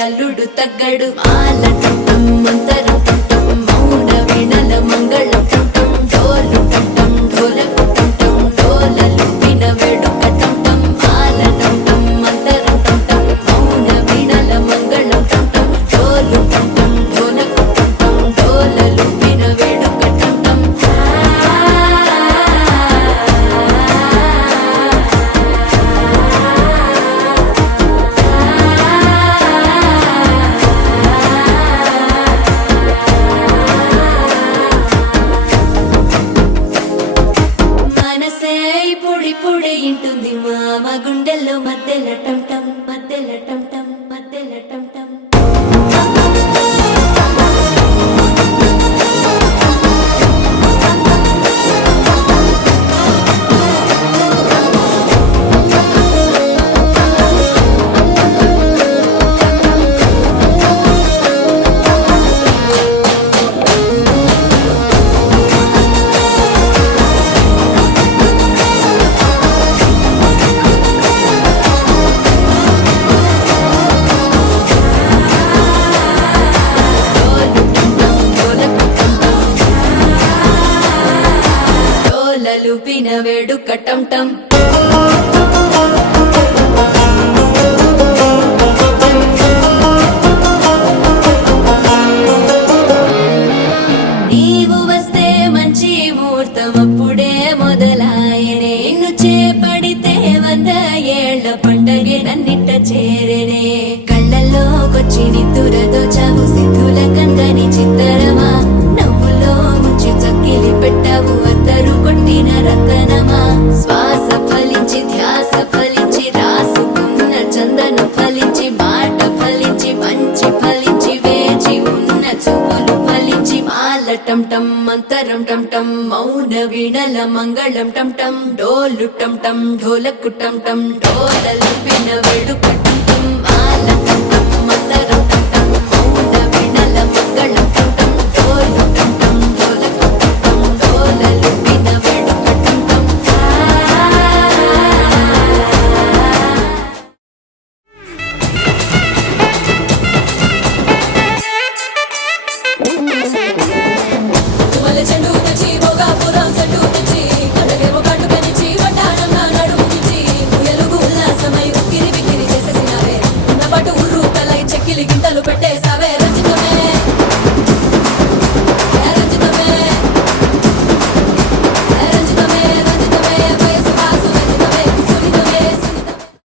అల్లుడు తగ్గడు మాల టం మంతరం టం మౌన వీణల మంగళం టం డోలు టం ఢోలకు టం డోలలు విన వేడుక టం మాల టం మంతరం టం మౌన వీణల మంగళం టం డోలు టం ఢోలకు టం డోలలు విన వేడుక టం పొడి ఇంటుంది మామ గుండెల్లో మధ్యల టం టం మధ్యల టం టం మధ్యల టం టం లూపిన వేడుక టం టం నీవు వస్తే మంచి ముహూర్తం అప్పుడే మొదలాయనే నిన్ను చేపడితే 100 ఏళ్ల పండగే నన్నిట్ట చేరనే కళ్ళల్లోకొచ్చి నిద్దురదో చావు సిద్ధుల కందని చిత్తరమా నవ్వులో ముంచి చక్కిలి పెట్టావు అద్దరు కొట్టిన రతనమా శ్వాస ఫలించి ధ్యాస ఫలించి రాసుకున్న చందన ఫలించి మాట ఫలించి మంచి ఫలించి వేచి ఉన్న చూపులు ఫలించి మాల టం టం మంతరం టం టం మౌన వీణల మంగళం టం టం డోలు టం టం ఢోలకు టం టం డోలలు విన వేడుక టం